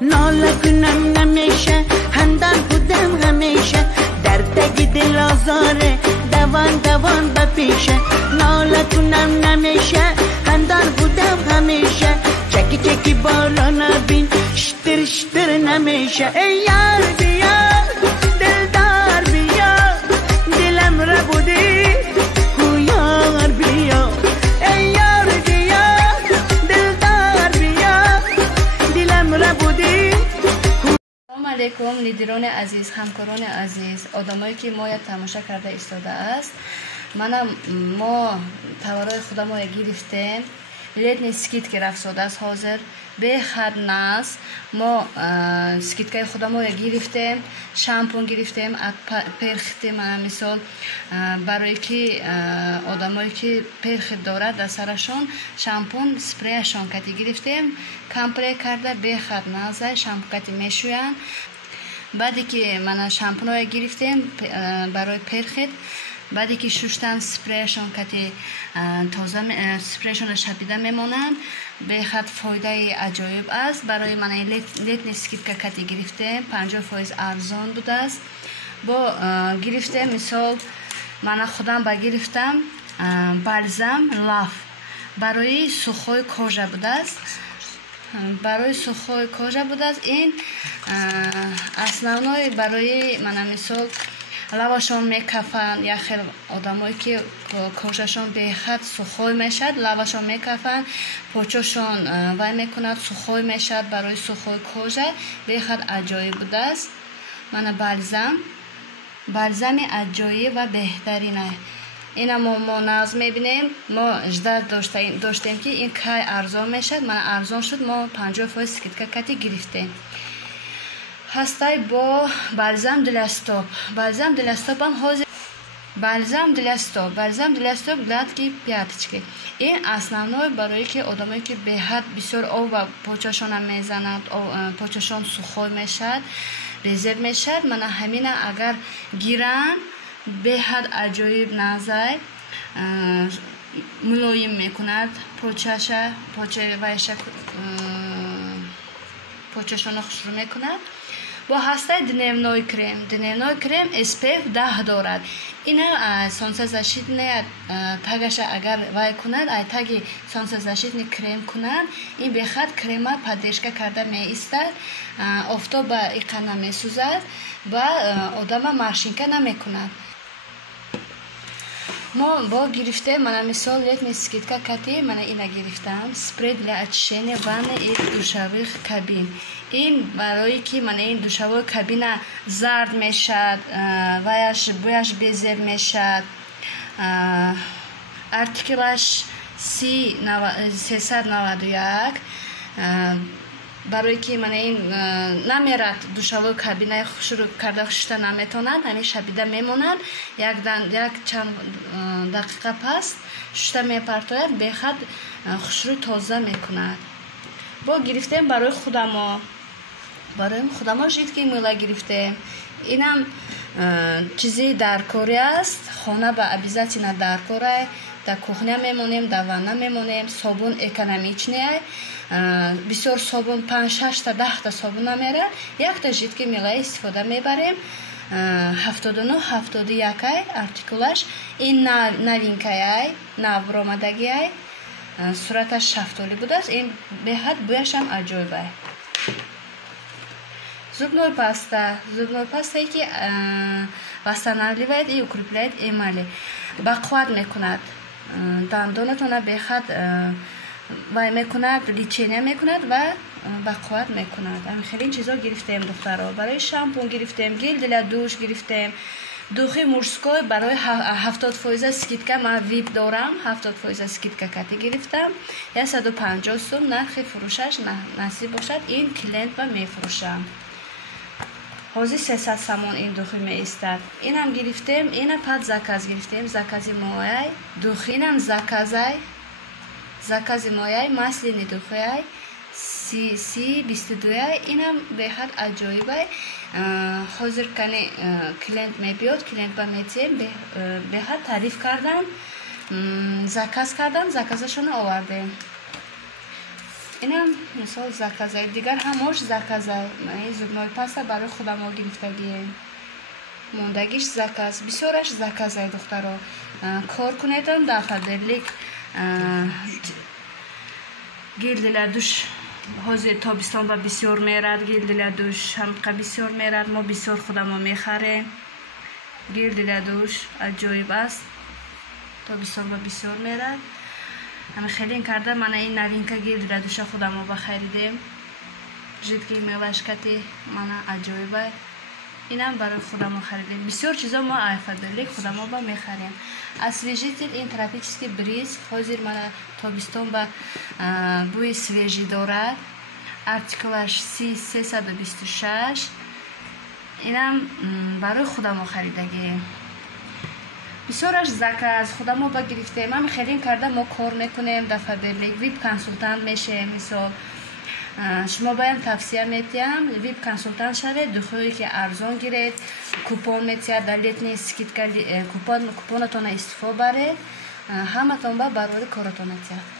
ناله کنم نمیشه همدم بودم همیشه دردگی دل آزاره دوان دوان بپیشه ناله کنم نمیشه همدم بودم همیشه چکی چکی بالا نبین شتر شتر نمیشه ای یار بیا دلدار بیا دلم را بودی یار بیا ای یار بیا دلدار بیا دلم را بودی. سلام علیکم لیدران عزیز، همکاران عزیز، آدمایی که ما تماشا کرده ایستاده است. ما تورای خودم رو گرفتیم. لتنی سکیت که رفت است حاضر به خد ناس ما سکیتکای خودم رو گرفتیم، شامپون گرفتیم، پرختیم. مثال برای که آدمایی که پرخت دارد در سرشون شامپون سپریشون کتی گرفتیم، کمپری کرده به خد ناس شامپون کتی میشوین. بعدی که من شامپون رو گرفتیم برای پرخت، بعدی که شوشتن سپریشون کتی تازه سپریشون شپیده میمونند. به خط فایده عجایب است. برای من لیتنی سکیت کتی گرفتیم، 50% ارزان بوده است. با گرفتیم مثال من خودم با گرفتم بالزام لاف برای سوخوی کожа بوده است. برای سوخوی کожа بوده است. این основной برای من مثال لباشون میکفن. یا خیلی آدمایی که کожашون به خط سوخوی میشد لباشون میکفن، پوچشون وای میکند سوخوی میشد. برای سوخوی کожа به خط عجایب بوده است. من بالزام عجایب و بهترینه. اینا ما ناز میبینیم، ما اجداد داشتیم که این کای ارزان میشد. من ارزان شد، ما 50% سکیتکا کتی گرفتیم. هستای با بالزام دلستوب. بالزام دلستوب هم حاضر. بالزام دلستوب гладкий пяточки. این основной برای که آدمایی که به حد بسیار آب و پوچشون میزند، پوچشون سوخوی میشد، ریزه میشد. من همین اگر گیرن به حد عجایب نازای ملایم میکند پوچشون خوشرو میکند. با هسته دنیونوی کرم SPF 10 دارد. اینا سانسزاشیت نه تاگش اگر وای کند ای تاگی سانسزاشیت کرم کنند. این به خاطر کرم پادشکا کرده می ایستد، آفتاب ایقنا می سوزد و آدم ماشینکا نمی کند. ما با گرفته من مثال لیتنی سکیتکا کتی من اینا گرفتم سپری для очищения ванны и душевых кабин. این برای که من این دوشوی کابین زرد میشد، بویش بیزل میشد. ارتیکلش 391 برای که من این نمیرد دوشوی کابین شروع کرده خشته نمیتوند، همین شبیده میموند. یک چند دقیقه پس ششته میپرتاید، به خود خوشرو تازه میکند. با گرفتیم برای خودم جید که میلا گرفتیم. اینم چیزی در کاری است. خانه با обязательно در کاره، در کухня میمونیم، در واننا میمونیم. صابون اکونومیچنیه، بسیار صابون 5-6 تا 10 تا صابون نمیره. یک تا جید که میلا استفاده میبریم 79-71 ارتیکلش. این новинкай نو آمدگی صورتش شفتالی بوده است. این به حد بویش هم عجایبه. зубной пастایی که восстанавливает и укрепляет эмали. бақувват мекунад дандонатона, به خود وای میکند، لیچینه میکند و بقوت میکند. خیلی این چیزا گرفتیم دخترها. برای شامپون گرفتیم، گل دل دوش گرفتیم، دوخی مورسکای برای 70% سکیتکا. من ویب دارم، 70% سکیتکا کتی گرفتم. 150 سوم نرخ فروشش نصیب باشد. این کلینت و میفروشم. حاضر 300 سامون این دوخی می ایستد. اینم گرفتیم. اینا پد زکاز گرفتیم. زکازی مویای دوخی. اینم زکازی مویای مسلینی دوخیای سی 22. اینم به حد عجایبه. حاضر کنه کلینت می بیاد، کلینت با میتیم به حد تعریف کردن، زکاز کردن، زکازشون آوردیم. اینم مثال زکازای دیگر هموش زکازای این زبنای پاستا برای خودم ها گرفتگیم موندگیش زکاز بسیارش زکازای دخترها کار کنیدم دفعه درلیک گیلدیل دوش حاضر تابستان با بسیار میرد گیلدیل دوش هم بسیار میرد ما بسیار خودم ها میخریم گیلدیل دوش عجایب است تابستان با بسیار میرد همه خیلی کرده من این نوینکه گیلدیل دوش خودم ها بخریدیم جدی میوشکتی من عجایبه اینم برای خودم ها خریدیم بسیار چیزا ما افدلی خودم ها با میخریم освежитель این تراپیچیسکی بریز حاضر من تابستان با بوی سویجی دارد ارتیکلش 326 اینم برای خودم ها خریدگیم بسیارش زکه از خودم ها با گرفتیم من خیلی کرده ما کار میکنیم دفعه برلیک ویب کنسولتانت میشه مثال شما باید توصیه میتیم ویب کنسولتانت شوید دخویی که ارزان گیرید کوپون میتید دلیت نیست کوپونتون استفاده برید همه تون با برای کارتون میتید